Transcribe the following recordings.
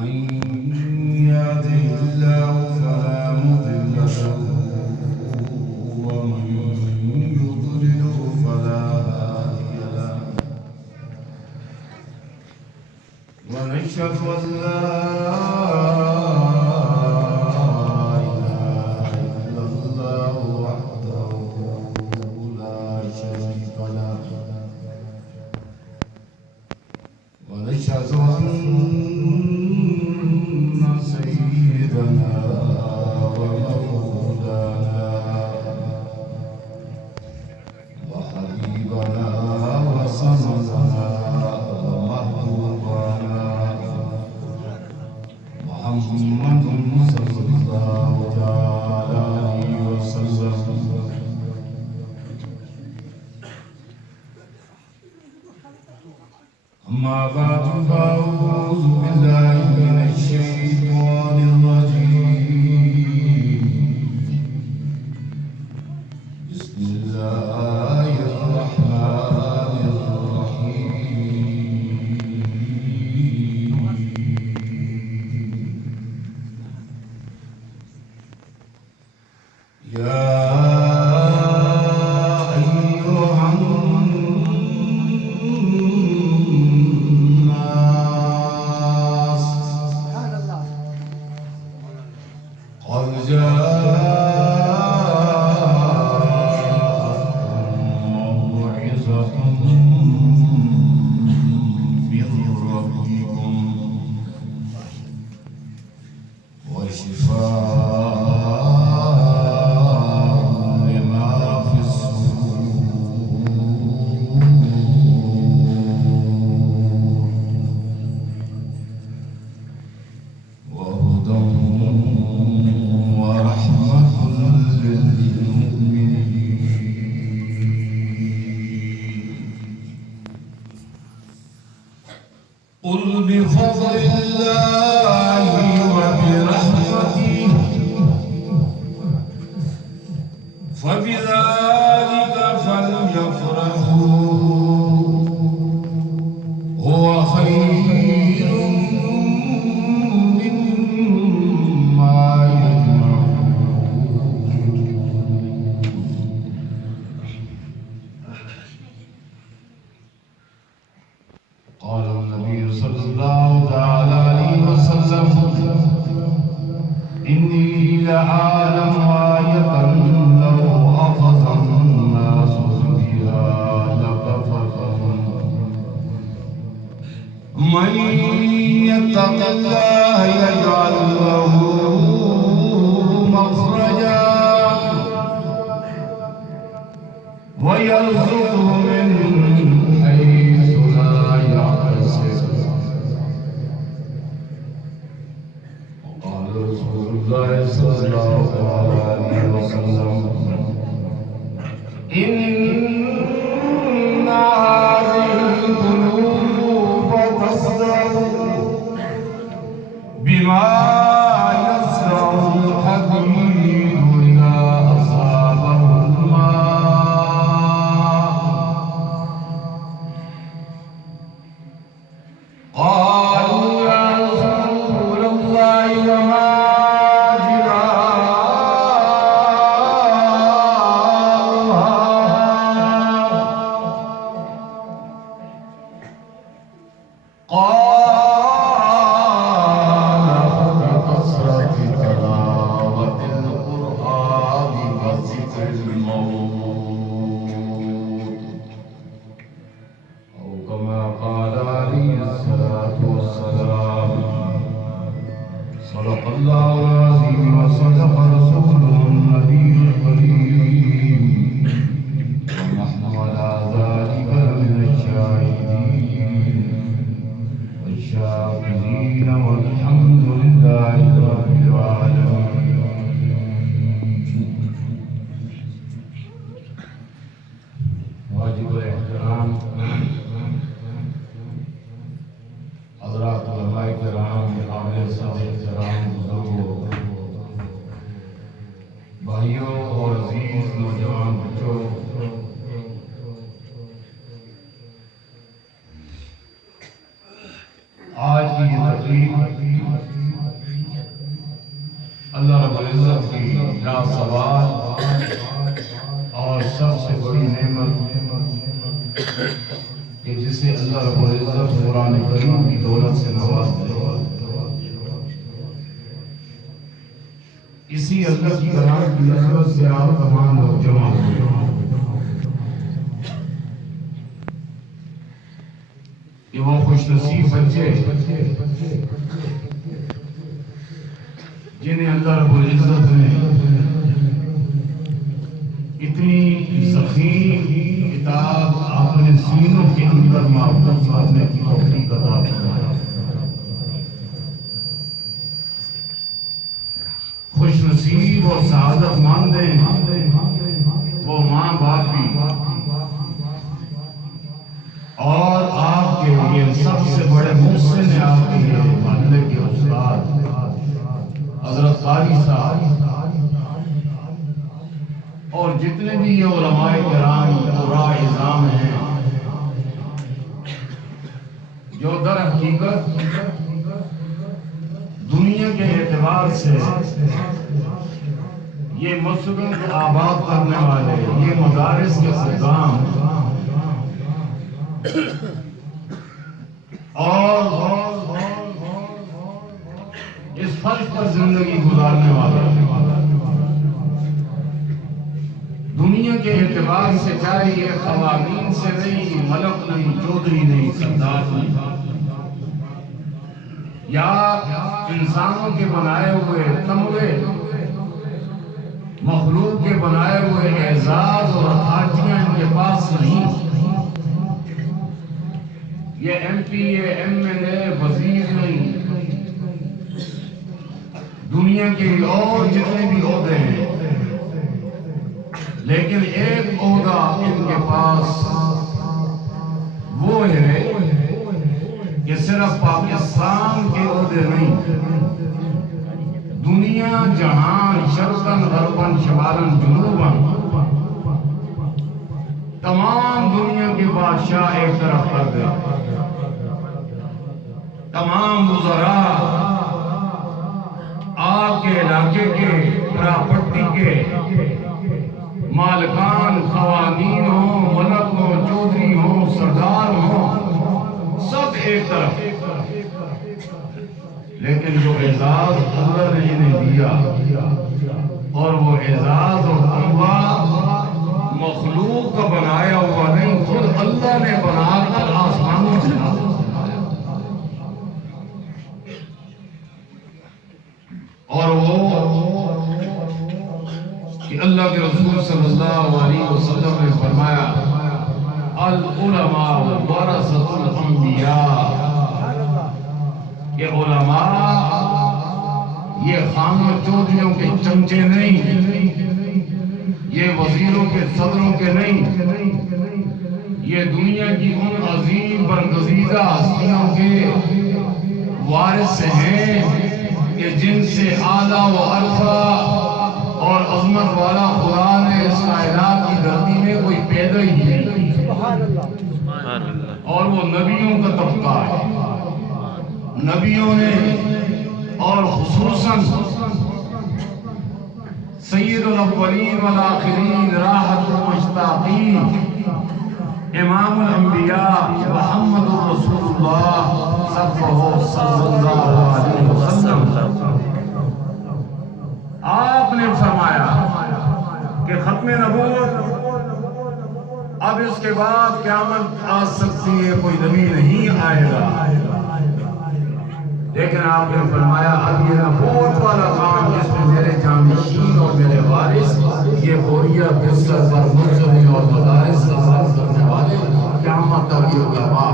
من يهده الله فلا مضل له ومن يضلل فلا هادي له ونشهد أن لا إله إلا الله وحده لا شريك له ونشهد أن سيدنا ومولانا وحبيبنا وسندنا ومحبوبنا محمد صلى الله تعالى عليه وسلم. أما بعد فأعوذ بالله من الشيطان الرجيم. بسم الله الرحمن الرحيم. يا قل بفضل الله وبرحمته فبذلك فليفرحوا هو خير مما يجمعون. قال النبي صلى الله تعالى عليه وسلم إني لأعلم آية لو أخذ الناس بها لكفرهم من يتق الله يجعل له مخرجا ويرزقه من حيث لا يحتسب. وقال رسول الله صلى الله عليه وسلم إن هذه القلوب تصدع بما يصدع الحديد إذا أصابه الماء. قالوا يا رسول الله وما صدق الله العظيم وصدق رسوله النبي الكريم ونحن على ذلك من الشاهدين والشاكرين والحمد لله رب العالمين. واجب الاحترام حضرات علماء کرام، قابل سب احترام بزرگوں، بھائیوں اور عزیز نوجوان بچوں، آج کی یہ تقریب کی اللہ رب العزت کی لاسوال اور سب سے بڑی نعمت کہ جسے اللہ رب العزت قرآن کریم کی دولت سے نواز دے. اسی اللہ کی کلام کی نصرت سے آپ تمام لوگ جمع ہوئے کہ وہ خوش نصیب بچے جنہیں اللہ رب العزت نے اتنی ضخیم کتاب اپنے سینوں کے اندر محفوظ کرنے کی توفیق عطا فرمائی. خوش نصیب اور سعادت مند ہیں وہ ماں باپ بھی اور آپ کے لیے سب سے بڑے محسن ہیں آپ کے لیے محلے کے استاد حضرت قاری صاحب اور جتنے بھی یہ علماء کرام قراء اعظام ہیں جو در حقیقت دنیا کے اعتبار سے یہ مسجدوں کو آباد کرنے والے یہ مدارس کے خدام اور اس فرش پر زندگی گزارنے والے دنیا کے اعتبار سے چاہے یہ خواتین سے نہیں ملک نہیں چودھری نہیں سردار نہیں یا انسانوں کے بنائے ہوئے تمغے مخلوق کے بنائے ہوئے اعزاز اور اتھارٹیاں ان کے پاس نہیں. یہ ایم پی یہ ایم ایل اے وزیر نہیں دنیا کے اور جتنے بھی عہدے ہیں لیکن ایک عہدہ ان کے پاس وہ ہے کہ صرف پاکستان کے عہدے نہیں دنیا جہان شرقاً غرباً شمالاً جنوباً تمام دنیا کے بادشاہ ایک طرف کر دے تمام وزراء آپ کے علاقے کے پراپرٹی کے مالکان خواتین ہوں ملک ہوں چودھری ہوں سردار ہوں سب ایک طرف لیکن جو اعزاز اللہ نے انہیں دیا اور وہ اعزاز اور تمغہ مخلوق کا بنایا ہوا نہیں خود اللہ نے بنا کر آسمانوں سے نازل اور وہ کہ اللہ کے رسول صلی اللہ علیہ وسلم نے فرمایا العلماء ورثۃ الانبیاء کہ علماء یہ خانہ چودھریوں کے چمچے نہیں یہ وزیروں کے صدروں کے نہیں یہ دنیا کی ان عظیم برگزیدہ ہستیوں کے وارث ہیں کہ جن سے اعلیٰ و عرفہ اور عظمت والا خدا نے اس کائنات کی دھرتی میں کوئی پیدا ہی نہیں اور وہ نبیوں کا طبقہ ہے نبیوں نے اور خصوصاً سید الاولین والآخرین راحت المشتاقین امام الانبیاء محمد رسول اللہ صلی اللہ علیہ وسلم آپ نے فرمایا کہ ختم نبوت اب اس کے بعد قیامت آ سکتی ہے کوئی نبی نہیں آئے گا لیکن آپ نے فرمایا اب یہ نبوت والا کام جس میں میرے جانشین اور میرے وارث یہ بوریا بستر پر منصبی اور مدارس کا ساتھ کرنے والے قیامت تک یہ علماء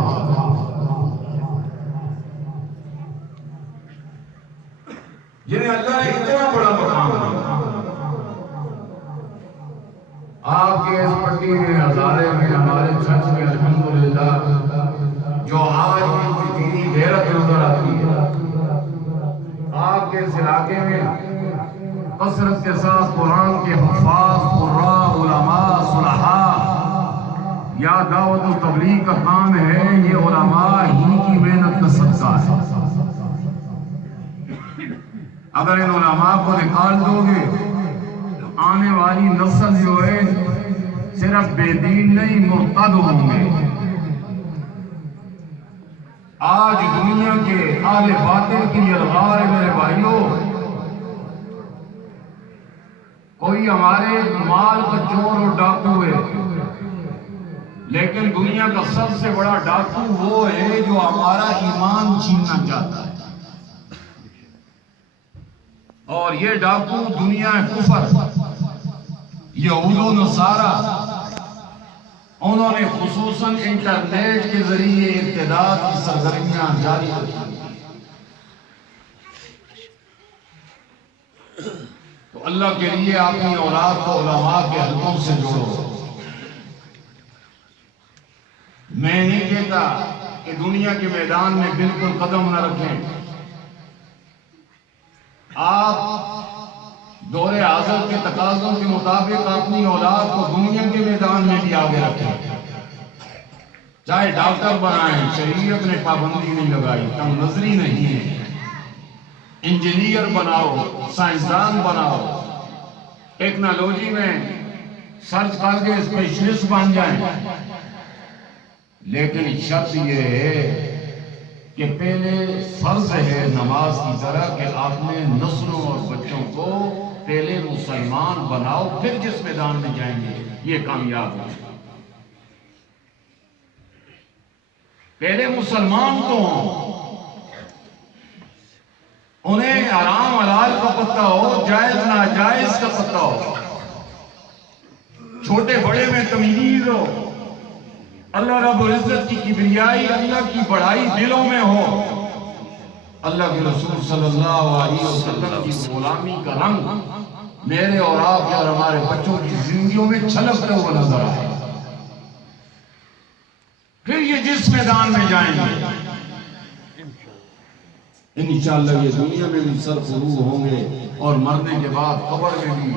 جنہیں اللہ نے اتنا بڑا مقام دیا آپ کے اس پٹی میں ہزارے میں ہمارے چرچ میں الحمدللہ جو آج بھی دینی غیرت نظر آتی ہے آپ کے اس علاقے میں کثرت کے ساتھ قرآن کے حفاظ قراء علماء صلحاء یا دعوت و تبلیغ کا کام ہے یہ علماء ہی کی محنت کا صدقہ ہے اگر ان علماء کو نکال دو گے تو آنے والی نسل جو ہے صرف بے دین نہیں مرتد ہوں گے۔ آج دنیا کے اہل باطل کی یلغار ہے میرے بھائیوں، کوئی ہمارے مال کا چور اور ڈاکو ہے، لیکن دنیا کا سب سے بڑا ڈاکو وہ ہے جو ہمارا ایمان چھیننا چاہتا ہے۔ اور یہ ڈاکو دنیا کفر، یہود و نصارہ، انہوں نے خصوصاً انٹرنیٹ کے ذریعے ارتداد کی سرگرمیاں جاری رکھی۔ تو اللہ کے لیے اپنی اولاد کو علماء کے حلقوں سے جوڑو۔ میں نہیں کہتا کہ دنیا کے میدان میں بالکل قدم نہ رکھیں، آپ دور حاضر کے تقاضوں کے مطابق اپنی اولاد کو دنیا کے میدان میں بھی آگے رکھیں، چاہے ڈاکٹر بنائیں، شریعت نے پابندی نہیں لگائی، تنگ نظری نہیں ہے، انجینئر بناؤ، سائنسدان بناؤ، ٹیکنالوجی میں سرچ کر کے اسپیشلسٹ بن جائیں، لیکن شرط یہ ہے کہ پہلے فرض ہے نماز کی طرح کہ آپ نے نسلوں اور بچوں کو پہلے مسلمان بناؤ، پھر جس میدان میں جائیں گے یہ کامیاب ہو۔ پہلے مسلمان تو ہوں، انہیں حرام حلال کا پتہ ہو، جائز ناجائز کا پتہ ہو، چھوٹے بڑے میں تمیز ہو، اللہ رب العزت کی کبریائی، اللہ کی بڑائی دلوں میں ہو، اللہ کے رسول صلی اللہ علیہ وسلم کی غلامی کا رنگ میرے اور آپ کے اور ہمارے بچوں کی زندگیوں میں چھلکتا ہوا نظر آئے، پھر یہ جس میدان میں جائیں گے انشاءاللہ یہ دنیا میں بھی سرفروغ ہوں گے، اور مرنے کے بعد قبر میں بھی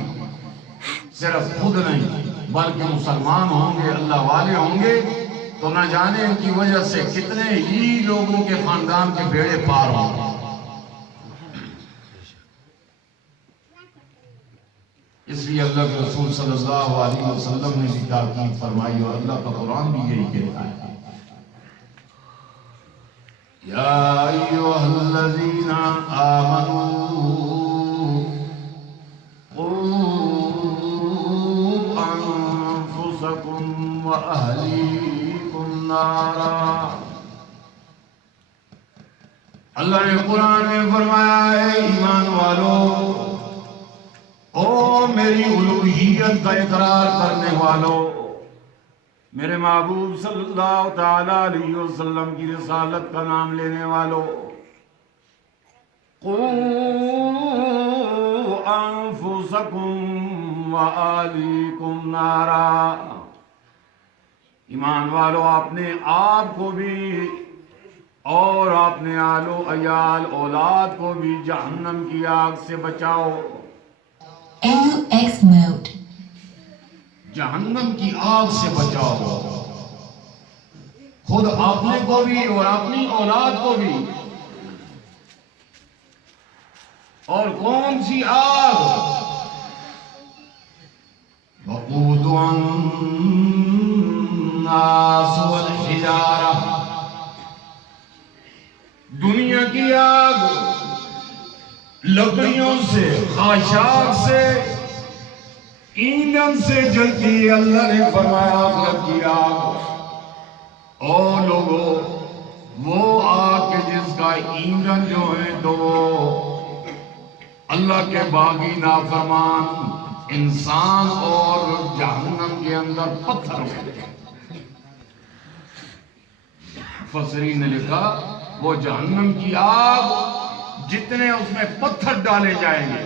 صرف خود نہیں بلکہ مسلمان ہوں گے، اللہ والے ہوں گے، تو نہ جانے ان کی وجہ سے کتنے ہی لوگوں کے خاندان کے بیڑے پار ہوں گے۔ اس لیے اللہ کے رسول صلی اللہ علیہ وسلم نے بھی تاکید فرمائی، اور اللہ کا قرآن بھی یہی کہتا ہے، یا ایھا الذین آمنوا قوا انفسکم واہلیکم نارا۔ اللہ نے قرآن میں فرمایا ہے ایمان والو، او میری الوہیت کا اقرار کرنے والو، میرے محبوب صلی اللہ تعالی علیہ وسلم کی رسالت کا نام لینے والو، قوا انفسکم واہلیکم نارا، ایمان والو اپنے آپ کو بھی اور اپنے آل و عیال اولاد کو بھی جہنم کی آگ سے بچاؤ۔ AUX mode. جہنم کی آگ سے بچاؤ، خود اپنے کو بھی اور اپنی اولاد کو بھی۔ اور کون سی آگ؟ وقودها الناس والحجارہ، دنیا کی آگ لکڑیوں سے، خاشاک سے، ایندھن سے جلتی ہے۔ اللہ نے فرمایا آخرت کی آگ، او لوگو وہ آگ کے جس کا ایندھن جو ہے تو وہ اللہ کے باغی نافرمان انسان اور جہنم کے اندر پتھر ہوتے ہیں۔ مفسرین نے لکھا وہ جہنم کی آگ جتنے اس میں پتھر ڈالے جائیں گے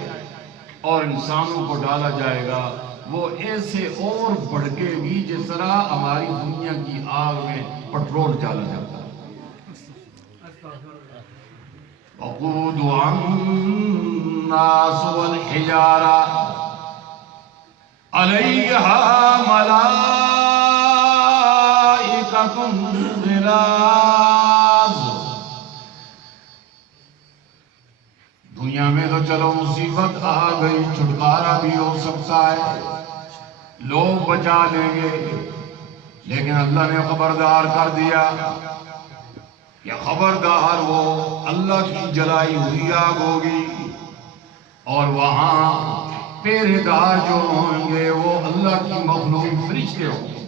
اور انسانوں کو ڈالا جائے گا، وہ ایسے اور بھڑکے گی جس طرح ہماری دنیا کی آگ میں پٹرول ڈالا جاتا ہے۔ وقودها الناس والحجارہ علیہا ملائکۃ غلاظ، دنیا میں تو چلو مصیبت آ گئی، چھٹکارا بھی ہو سکتا ہے، لوگ بچا لیں گے، لیکن اللہ نے خبردار کر دیا کہ خبردار وہ اللہ کی جلائی ہوئی آگ ہوگی، اور وہاں پہرے دار جو ہوں گے وہ اللہ کی مخلوق فرشتے ہوں گے،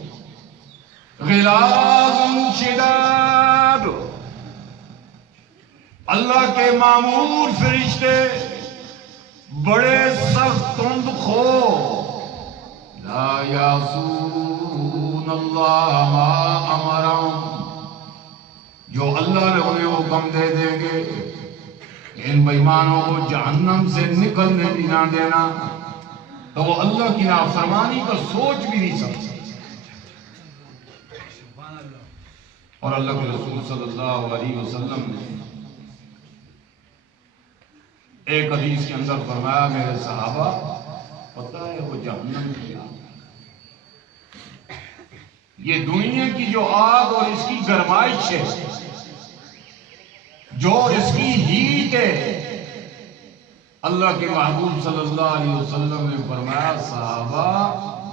غلاظ شداد، اللہ کے معمور فرشتے، بڑے سخت تند خو، لا یعصون اللہ ما امرہم، جو اللہ نے انہیں حکم دے دیں گے کہ ان بے ایمانوں کو جہنم سے نکلنے بھی نہ دینا، تو وہ اللہ کی نافرمانی کا سوچ بھی نہیں سکتے۔ اور اللہ کے رسول صلی اللہ علیہ وسلم نے ایک حدیث کے اندر فرمایا، میرے صحابہ پتہ ہے وہ جہنم کی آگ، یہ دنیا کی جو آگ اور اس کی گرمائش ہے، جو اس کی ہیٹ ہے، اللہ کے محبوب صلی اللہ علیہ وسلم نے فرمایا صحابہ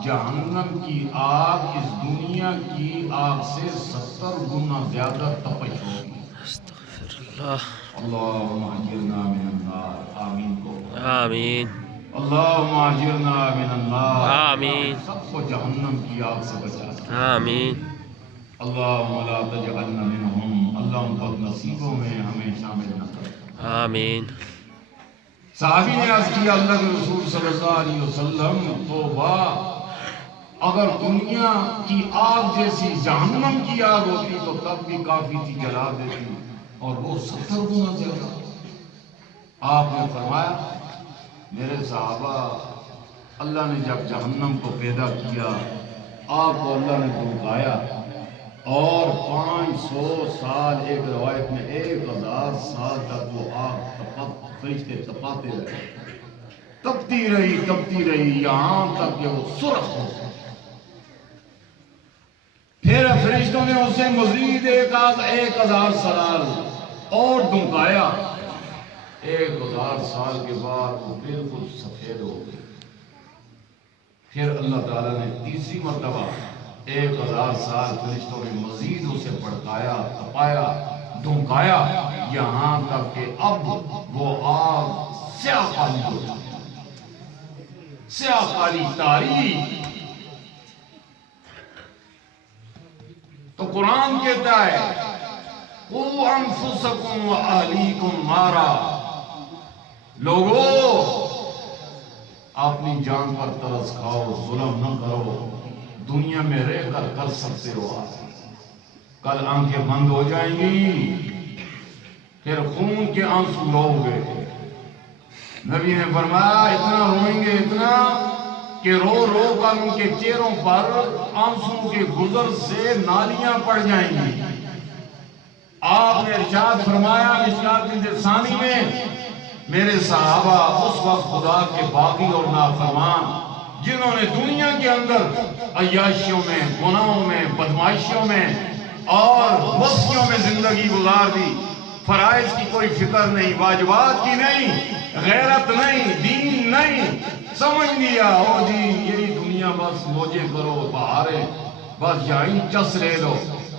جہنم کی آگ اس دنیا کی آگ سے 70 گنا زیادہ تپش ہوگی۔ استغفر اللہ، اللہم اجرنا من النار، آمین کو آمین، اللہم اجرنا من النار، آمین، سب کو جہنم کی آگ سے بچا، آمین، اللہم لا تجعلنا منہم، اللہ ان بد نصیبوں میں ہمیں شامل نہ کر۔ آمین، صحابی نے عرض کیا اللہ کے رسول صلی اللہ علیہ وسلم توبہ، اگر دنیا کی آگ جیسی جہنم کی آگ ہوتی تو تب بھی کافی تھی، جلا دیتی، اور وہ 70 گنا زیادہ۔ آپ نے فرمایا میرے صحابہ، اللہ نے جب جہنم کو پیدا کیا، آگ کو اللہ نے دھمکایا، اور 500 سال، ایک روایت میں 1000 سال تک وہ آگ فرشتے تپاتے رہے، تپتی رہی یہاں تک کہ وہ سرخ ہو گئی۔ پھر فرشتوں نے اسے مزید 1000 سال اور دھمکایا، 1000 سال کے بعد وہ بالکل سفید ہو گئی۔ پھر اللہ تعالیٰ نے تیسری مرتبہ 1000 سال فرشتوں نے مزید اسے بھڑکایا، تپایا، دھمکایا، یہاں تک کہ اب وہ آگ سیاہ کالی ہو گئی، سیاہ کالی تاریخ۔ تو قرآن کہتا ہے قُوْ أَنفُسَكُمْ وَأَهْلِيكُمْ نَارًا، لوگو اپنی جان پر ترس کھاؤ، ظلم نہ کرو، دنیا میں رہ کر کر سکتے ہو، کل آنکھیں بند ہو جائیں گی، پھر خون کے آنسو رو گے۔ نبی نے فرمایا اتنا روئیں گے، اتنا کہ رو رو کر ان کے چہروں پر آنسو کے گزر سے نالیاں پڑ جائیں گی۔ آپ نے ارشاد فرمایا مشکوٰۃ بنت ثانی میں، میرے صحابہ اس وقت خدا کے باغی اور نافرمان جنہوں نے دنیا کے اندر عیاشیوں میں، گناہوں میں، بدمعاشیوں میں اور مسیوں میں زندگی گزار دی، فرائض کی کوئی فکر نہیں، واجبات کی نہیں، غیرت نہیں، دین نہیں، سمجھ لیا او جی یہی دنیا بس موجے کرو، بہاریں بس یہیں چس رہ لو۔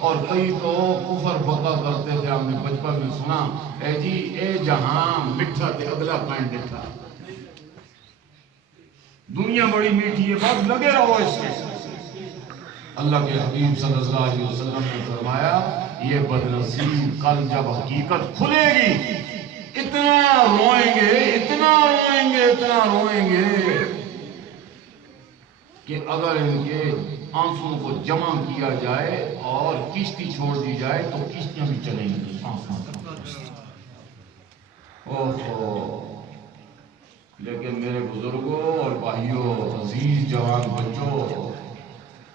اور کئی تو کفر بقا کرتے تھے، ہم نے بچپن میں سنا، اے جی اے جہاں مٹھا تے اگلا پائن دیکھا، دنیا بڑی میٹھی ہے، بس لگے رہو اس میں۔ اللہ کے حبیب صلی اللہ علیہ وسلم نے فرمایا یہ بدنصیب کل جب حقیقت کھلے گی اتنا روئیں گے، اتنا روئیں گے، اتنا روئیں گے کہ اگر ان کے آنسوں کو جمع کیا جائے اور کشتی چھوڑ دی جائے تو کشتیاں بھی چلیں گی۔ لیکن میرے بزرگوں اور بھائیوں، عزیز جوان بچوں،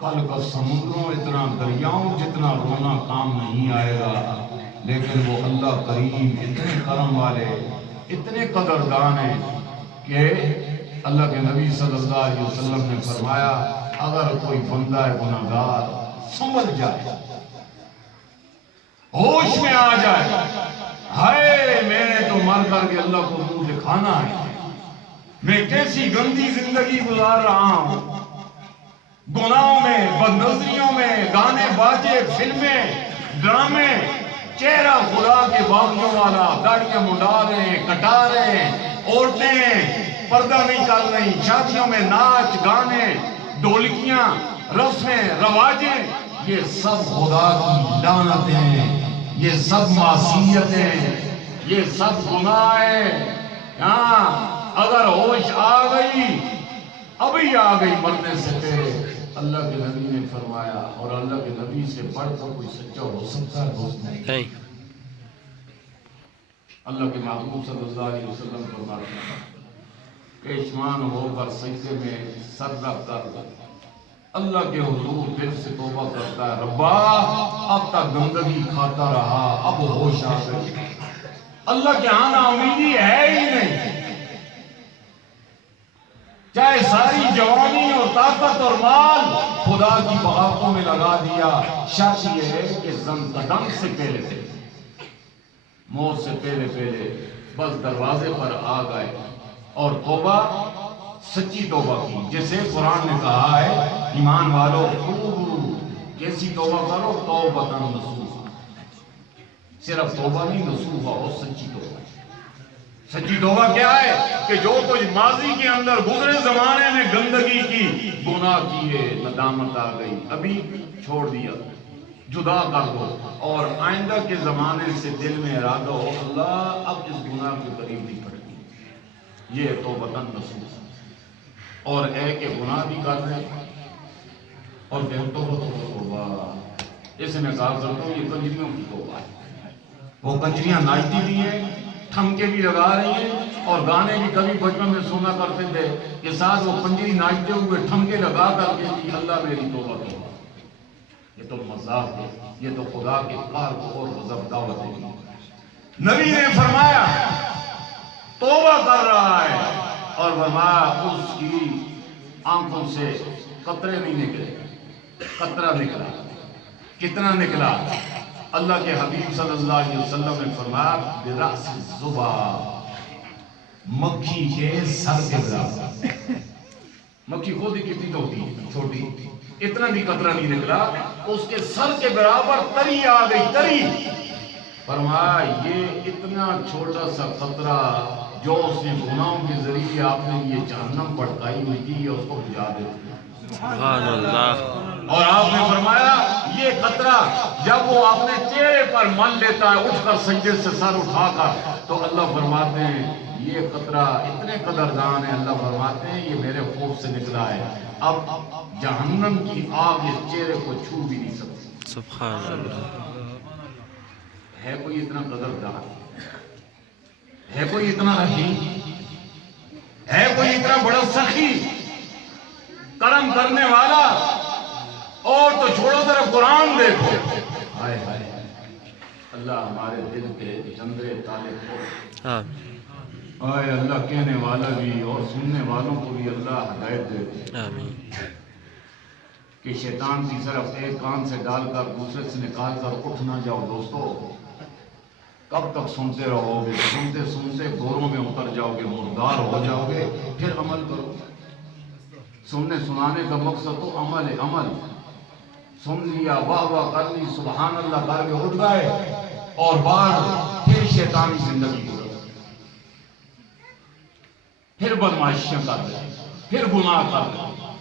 کل کا سمندروں اتنا دریاؤں جتنا رونا کام نہیں آئے گا، لیکن وہ اللہ کریم اتنے کرم والے، اتنے قدردان ہیں کہ اللہ کے نبی صلی اللہ علیہ وسلم نے فرمایا اگر کوئی بندہ گناہگار سنبھل جائے، ہوش میں آ جائے، ہائے میں نے تو مر کر کے اللہ کو منہ دکھانا ہے. میں کیسی گندی زندگی گزار رہا ہوں، گناہوں میں، بدنظریوں میں، گانے باجے، فلمیں، ڈرامے، چہرہ خدا کے باغیوں والا، داڑیاں منڈا رہے ہیں، کٹا رہے ہیں، عورتیں پردہ نہیں کر رہی، شادیوں میں ناچ گانے، ڈولکیاں، رسمیں رواجیں، یہ سب خدا کی لعنتیں ہیں، یہ سب معصیتیں، یہ سب گناہ ہیں. ہاں اگر ہوش آ گئی، ابھی آ گئی مرنے سے پہلے. اللہ کے نبی نے فرمایا، اور اللہ کے نبی سے بڑھ کر کوئی سچا ہو سکتا ہے دوست نہیں. اللہ کے محبوب صلی اللہ علیہ وسلم فرماتے ہیں، پیشمان ہو کر سجدے میں سر رکھ کر اللہ کے حضور دل سے توبہ کرتا ہے، ربا اب تک گندگی کھاتا رہا، اب ہوش آ گئی. اللہ کے ہاں نا امیدی ہے ہی نہیں. چاہے ساری جوانی اور طاقت اور مال خدا کی بغاوتوں میں لگا دیا، شرط یہ ہے کہ دم سے پہلے، موت سے پہلے بس دروازے پر آ گئے اور توبہ، سچی توبہ کی. جیسے قرآن نے کہا ہے، ایمان والو کیسی توبہ کرو، توبۃ نصوحا. صرف توبہ نہیں، نصوحا ہو، سچی توبہ. سچی توبہ کیا ہے؟ کہ جو کچھ ماضی کے اندر گزرے زمانے میں گندگی کی، گناہ کیے، ندامت آ گئی، ابھی چھوڑ دیا، جدا کر دو، اور آئندہ کے زمانے سے دل میں ارادہ ہو، اللہ اب اس گناہ کے قریب نہیں پڑتی. یہ توبۃ نصوحا. اور اے کہ گناہ بھی کر رہے اور پھر توبہ. اس میں کہا کرتا ہوں یہ کنجریوں کی توبہ ہے. وہ کنجریاں ناچتی بھی ہیں، ٹھمکے بھی لگا رہی ہیں، اور گانے بھی کبھی بچپن میں سنا کرتے تھے کہ ساتھ وہ کنجری ناچتے ہوئے ٹھمکے لگا کر کے کہ اللہ میری توبہ کرو. یہ تو مذاق ہے، یہ تو خدا کے قہر کو اور غضب دعوت ہے. نبی نے فرمایا توبہ کر رہا ہے، اور فرمایا اس کی آنکھوں سے قطرے نہیں نکلے، قطرہ نکلا. کتنا نکلا؟ اللہ کے حبیب صلی اللہ علیہ وسلم نے فرمایا برأس الذباب، مکھی کے سر کے برابر. مکھی خود ہی کتنی تو ہوتی ہے، چھوٹی، اتنا بھی قطرہ نہیں نکلا، اس کے سر کے برابر تری آ گئی، تری. فرمایا یہ اتنا چھوٹا سا قطرہ جو اس نے گناہوں کے ذریعے آپ نے یہ جہنم بھڑکائی ہوئی تھی، یہ اس کو بجھا دیتی. سبحان اللہ. اور آپ نے فرمایا یہ قطرہ جب وہ اپنے چہرے پر مل لیتا ہے اٹھ کر سجدے سے سر اٹھا کر، تو اللہ فرماتے ہیں یہ قطرہ اتنے قدردان ہے، اللہ فرماتے ہیں یہ میرے خوف سے نکلا ہے، اب جہنم کی آگ اس چہرے کو چھو بھی نہیں سکتی. سبحان اللہ. ہے کوئی اتنا قدردان؟ ہے کوئی اتنا رحیم؟ ہے کوئی اتنا بڑا سخی کرم کرنے والا؟ اور تو چھوڑو ذرا قرآن دیکھو. ہائے ہائے، اللہ ہمارے دل کے جندرے تالے کھول. آمین. اے اللہ کہنے والا بھی اور سننے والوں کو بھی اللہ ہدایت دے. آمین. کہ شیطان کی طرف ایک کان سے ڈال کر دوسرے سے نکال کر اٹھ نہ جاؤ. دوستو کب تک سنتے رہو گے؟ سنتے سنتے گوروں میں اتر جاؤ گے، مردار ہو جاؤ گے. پھر عمل کرو. سننے سنانے کا مقصد تو عمل ہے. عمل سن لیا، واہ واہ کر لی، سبحان اللہ کر کے اٹھ گئے، اور بعد پھر شیطانی زندگی گزر، پھر بدمعاشیاں کر رہے، پھر گناہ کر رہے،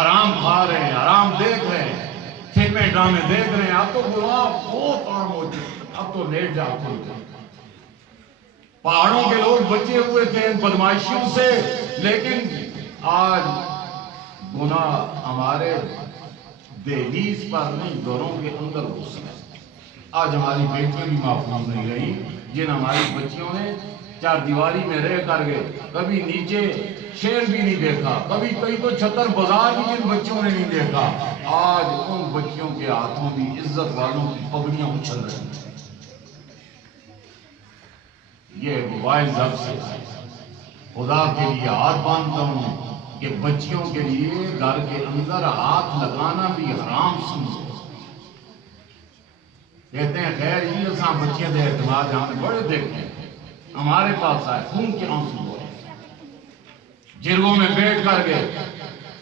آرام کھا رہے ہیں، آرام دیکھ رہے ہیں، فلمیں ڈرامے دیکھ رہے ہیں. اب تو گناہ بہت عام ہو چکے، اب تو لیٹ جاتے ہیں. پہاڑوں کے لوگ بچے ہوئے تھے ان بدمعاشیوں سے، لیکن آج گناہ ہمارے دہلیز پر نہیں، گھروں کے اندر گھس گئے. آج ہماری بیٹیاں بھی محفوظ نہیں رہی، جن ہماری بچیوں نے چار دیواری میں رہ کر گئے، کبھی نیچے شیر بھی نہیں دیکھا، کبھی کئی تو چھتر بازار بھی جن بچوں نے نہیں دیکھا. آج ان بچیوں کے ہاتھوں بھی عزت والوں کی پگڑیاں اچھل رہی ہیں. یہ موبائل ضبط سے خدا کے لیے ہاتھ باندھتا ہوں کہ بچیوں کے لیے گھر کے اندر ہاتھ لگانا بھی حرام سمجھو. کہتے ہیں خیر یہ سا بچیاں دے اعتماد ہم نے بڑے دیکھے ہیں، ہمارے پاس آئے خون کے آنسو ہوئے، جرگوں میں بیٹھ کر گئے،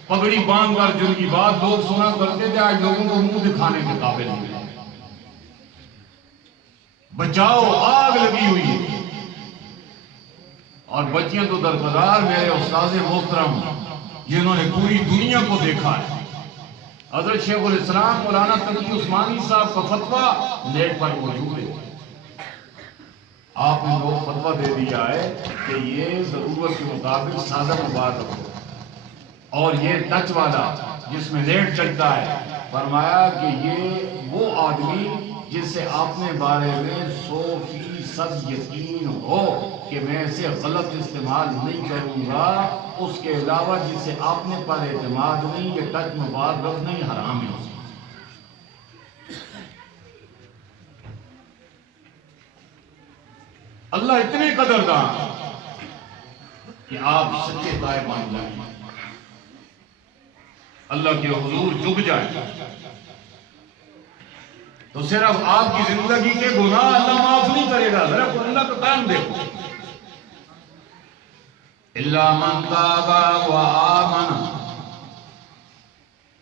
پگڑی باندھ کر جن کی بات لوگ سنا کرتے تھے، آج لوگوں کو منہ دکھانے کے قابل نہیں ہے۔ بچاؤ، آگ لگی ہوئی ہے، اور بچیاں تو دربدار میرے استاد محترم جنہوں نے پوری دنیا کو دیکھا ہے، حضرت شیخ الاسلام مولانا تقی عثمانی صاحب کا فتویٰ نیٹ پر موجود ہے۔ آپ نے لوگ فتویٰ دے دیا ہے کہ یہ ضرورت کے مطابق سادہ مبارک ہو، اور یہ ٹچ والا جس میں نیٹ چلتا ہے، فرمایا کہ یہ وہ آدمی جس سے آپ نے بارے میں 100% یقین ہو کہ میں اسے غلط استعمال نہیں کروں گا، اس کے علاوہ جس سے آپ نے پر اعتماد نہیں، یہ ٹچ مبارک نہیں، حرام ہے۔ اللہ اتنے قدردان کہ آپ سچے طائب مان جائیں، اللہ کے حضور جھک جائیں، تو صرف آپ کی زندگی کے گناہ اللہ معاف نہیں کرے گا۔ ذرا اللہ کا کام دیکھو، الا من تاب وآمن،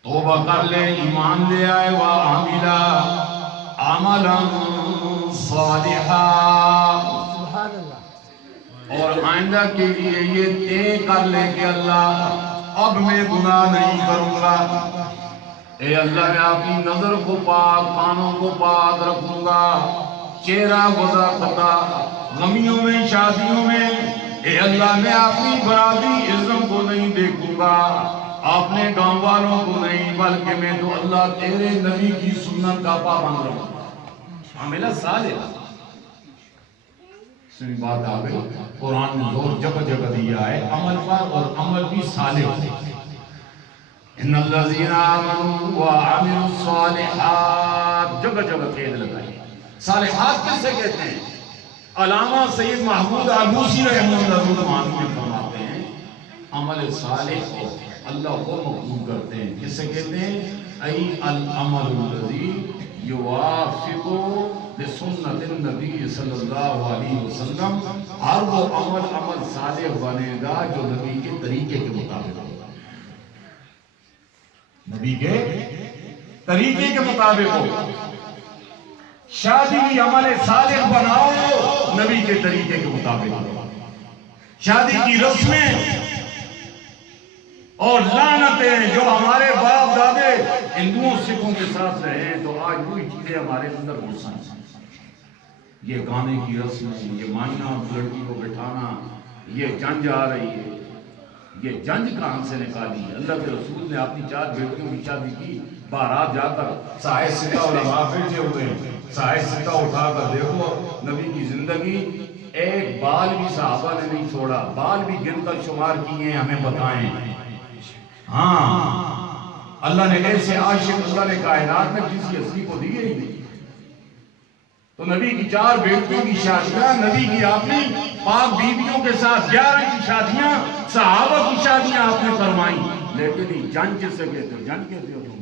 توبہ کر لے، ایمان لے آئے، وعمل عملا صالحا، اور آئندہ کے لیے یہ طے کر لے کہ اللہ اب میں گناہ نہیں کروں گا، اے اللہ میں اپنی نظر کو پاک، کانوں کو پاک رکھوں گا، چہرہ گزا کرتا غمیوں میں، شادیوں میں، اے اللہ میں اپنی برادری عزم کو نہیں دیکھوں گا، اپنے گاؤں والوں کو نہیں، بلکہ میں تو اللہ تیرے نبی کی سنت کا پابند رہوں گا۔ عمل صالح، سنی بات آ گئی، قرآن نے زور جگہ جگہ دیا ہے عمل پر، اور عمل بھی صالح ہو۔ ان الذین آمنوا وعملوا الصالحات، جگہ جگہ قید لگائی۔ صالحات کس سے کہتے ہیں؟ علامہ سید محمود آلوسی رحمہ اللہ تعالی میں فرماتے ہیں عمل صالح کو اللہ کو مقبول کرتے ہیں۔ کس سے کہتے ہیں؟ ای العمل الذی یوافق لسنت النبی صلی اللہ علیہ وسلم، ہر وہ عمل صالح بنے گا جو نبی کے طریقے کے مطابق ہوگا، نبی کے طریقے کے مطابق ہوگا۔ شادی بھی عمل صالح بناؤ، نبی کے طریقے کے مطابق ہوگا۔ شادی کی رسمیں اور لعنتیں جو ہمارے باپ دادے ہندوؤں سکھوں کے ساتھ رہے ہیں، تو آج وہی چیزیں ہمارے اندر گھسیں۔ یہ گانے کی رسمیں، یہ مائنا لڑکی کو بٹھانا، یہ جنج آ رہی ہے، یہ جنج کہاں سے نکالی ہے؟ اللہ کے رسول نے اپنی 4 بیٹیوں کی شادی کی، بارات جا کر سائے ستہ علماء بیٹھے ہوئے ہیں، سائے ستہ اٹھا کر دیکھو نبی کی زندگی، ایک بال بھی صحابہ نے نہیں چھوڑا، بال بھی گن کر شمار کیے ہیں، ہمیں بتائیں۔ ہاں، اللہ نے ایسے عاشق اللہ نے کائنات میں کسی ہستی کو دیے ہی نہیں۔ تو نبی کی 4 بیٹیوں کی شادیاں، نبی کی آپ نے پاک بیویوں کے ساتھ 11 کی شادیاں، صحابہ کی شادیاں آپ نے فرمائیں، لیکن یہ جنگ جس سے کہتے ہو، جنگ کہتے ہو تم،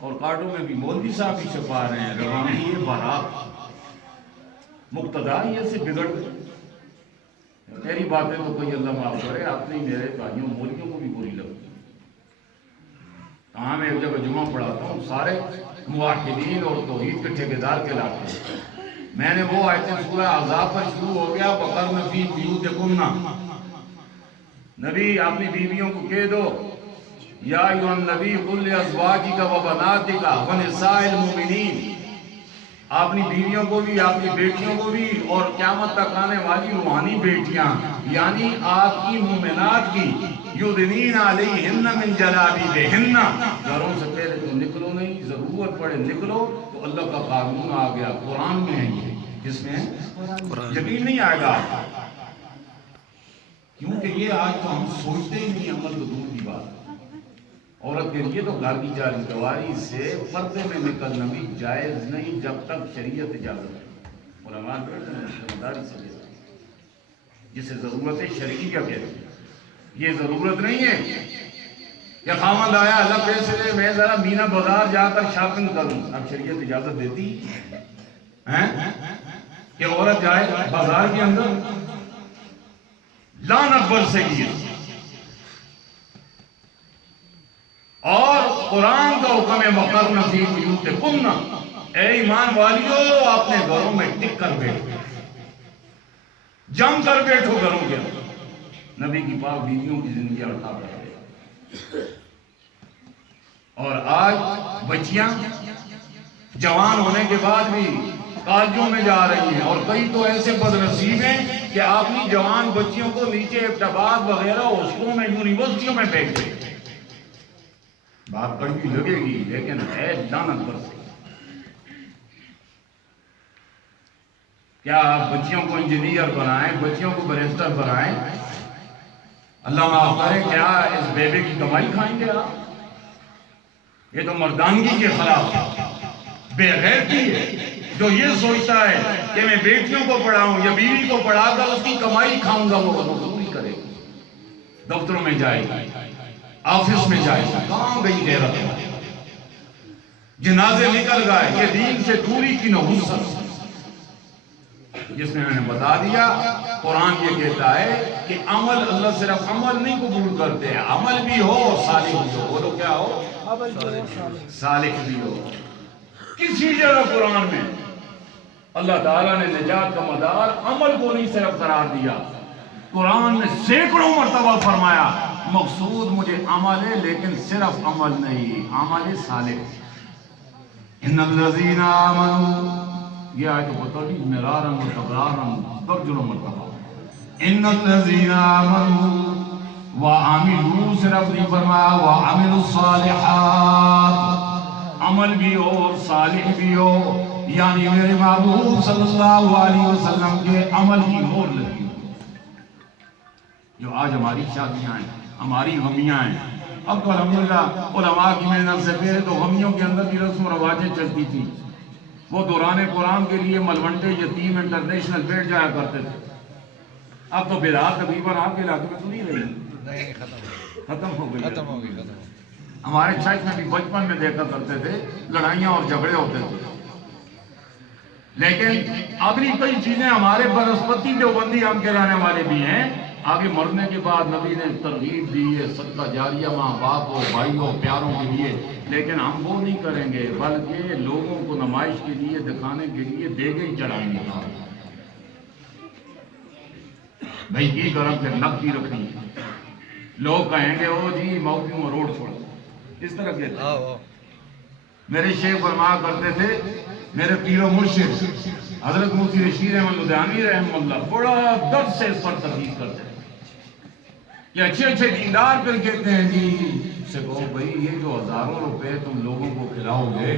اور کارڈوں میں بھی مولوی صاحب بھی چھپا رہے ہیں، روانی یہ بارات، مقتدار یہ سے بگڑ گئے۔ میری باتیں تو کوئی اللہ معاف کرے، اپنے میرے بھائیوں مولویوں کو بھی بری لگتی۔ ہاں میں ایک جگہ جمعہ پڑھاتا ہوں، سارے موحدین اور توحید کے ٹھیکیدار کہلاتے ہیں۔ میں نے وہ آیتیں سورہ احزاب پر شروع ہو گیا، وَقَرْنَ فِي بُيُوتِكُنَّ، نبی اپنی بیویوں کو کہہ دو، یا ایھا النبی قل لأزواجک وبناتک ونساء المؤمنین، اپنی بیویوں کو بھی، اپنی بیٹیوں کو بھی، اور قیامت تک آنے والی روحانی بیٹیاں یعنی آپ کی مومنات کی، یدنین علیہن من جلابیبہن، گھروں سے پہلے تو نکلو نہیں، ضرورت پڑے نکلو، تو اللہ کا قانون آ گیا، قرآن میں ہے یہ، جس میں یقین نہیں آئے گا، کیونکہ یہ آج تو ہم سوچتے ہی نہیں، عمل تو دور کی بات۔ عورت کے لیے تو گھر کی جاری دواری سے پردے میں نکلنا بھی جائز نہیں جب تک شریعت اجازت ہے۔ علماء بیٹھے ہیں سمجھداری سے لیتے ہیں، جسے ضرورت شرعی کیا کہتے ہیں۔ یہ ضرورت نہیں ہے کہ خامد آیا اللہ پیسے لے میں ذرا مینا بازار جا کر شاپنگ کروں، اب شریعت اجازت دیتی ہے کہ عورت جائے بازار کے اندر لعنت برسے گی اور قرآن کا حکم ہے وقرن فی بیوتکن، اے ایمان والیو اپنے گھروں میں ٹک کر بیٹھو، جم کر بیٹھو گھروں کے اندر۔ نبی کی پاک بیویوں کی زندگی اٹھا کر گئے۔ اور آج بچیاں جوان ہونے کے بعد بھی کالجوں میں جا رہی ہیں، اور کئی تو ایسے بد نصیب ہیں کہ اپنی جوان بچیوں کو نیچے ابتباد وغیرہ ہاسٹلوں میں یونیورسٹیوں میں بھیج دیں۔ بات کڑوی لگے گی لیکن ہے لعنت پر سے۔ کیا آپ بچیوں کو انجینئر بنائیں، بچیوں کو بیرسٹر بنائیں؟ اللہ معاف کرے، کیا اس بیبے کی کمائی کھائیں گے آپ؟ یہ تو مردانگی کے خلاف ہے، بے غیرتی ہے جو یہ سوچتا ہے کہ میں بیٹیوں کو پڑھاؤں یا بیوی کو پڑھا کر اس کی کمائی کھاؤں گا، وہ مزدوری کرے گی، دفتروں میں جائے گی، آفس میں جائے گی۔ کہاں گئی غیرت؟ جنازے نکل گئے، یہ دین سے دوری کی نحوست، جس میں نے بتا دیا قرآن یہ کہتا ہے کہ عمل، اللہ صرف عمل نہیں قبول کرتے ہیں، عمل بھی ہو صالح بھی ہو۔ بولو کیا ہو؟ صالح بھی ہو۔ کسی جگہ قرآن میں اللہ تعالیٰ نے نجات کا مدار عمل کو نہیں صرف قرار دیا، قرآن نے سینکڑوں مرتبہ فرمایا مقصود مجھے عمل ہے، لیکن صرف عمل نہیں، عمل صالح۔ ان الذین آمنوا، یہ آیت بطوری مرارن و تقرارن درجنوں مرتبہ، ان الذین آمنوا وعملوا، صرف نہیں فرمایا وعملوا الصالحات، عمل بھی ہو اور صالح بھی ہو، یعنی میرے محبوب صلی اللہ علیہ وسلم کے عمل کی مور لگی ہو۔ جو آج ہماری شادیاں ہیں، ہماری غمیاں ہیں، اب تو الحمدللہ علماء کی محنت سے پہلے تو غمیوں کے اندر بھی رسم و رواجیں چلتی تھی، وہ دوران قرآن کے لیے ملونڈے یتیم انٹرنیشنل بیٹھ جایا کرتے تھے۔ اب تو بدعات تقریباً آپ کے علاقے میں تو نہیں رہی، ختم ہو گئی۔ ہمارے چرچ میں بھی بچپن میں دیکھا کرتے تھے لڑائیاں اور جھگڑے ہوتے تھے، لیکن اگلی کئی چیزیں ہمارے برسپتی دیوبندی ہم کہلانے والے بھی ہیں، آگے مرنے کے بعد نبی نے ترغیب دی ہے صدقہ جاریہ ماں باپ اور بھائیوں پیاروں کے لیے، لیکن ہم وہ نہیں کریں گے، بلکہ لوگوں کو نمائش کے لیے دکھانے کے لیے دیگیں ہی چڑھائیں گے۔ بھائی کی گرم سے لگتی رکھنی، لوگ کہیں گے او جی موتیوں میں روڈ چھوڑ، اس طرح کہتے ہیں۔ میرے شیخ فرمایا کرتے تھے، میرے پیر و مرشد حضرت مفتی رشید احمد لدھیانوی رحمہ اللہ بڑا درد سے اس پر تحقیق کرتے ہیں کہ اچھے اچھے دیندار پھر کہتے ہیں جی سے کہو بھائی یہ جو ہزاروں روپے تم لوگوں کو کھلاؤ گے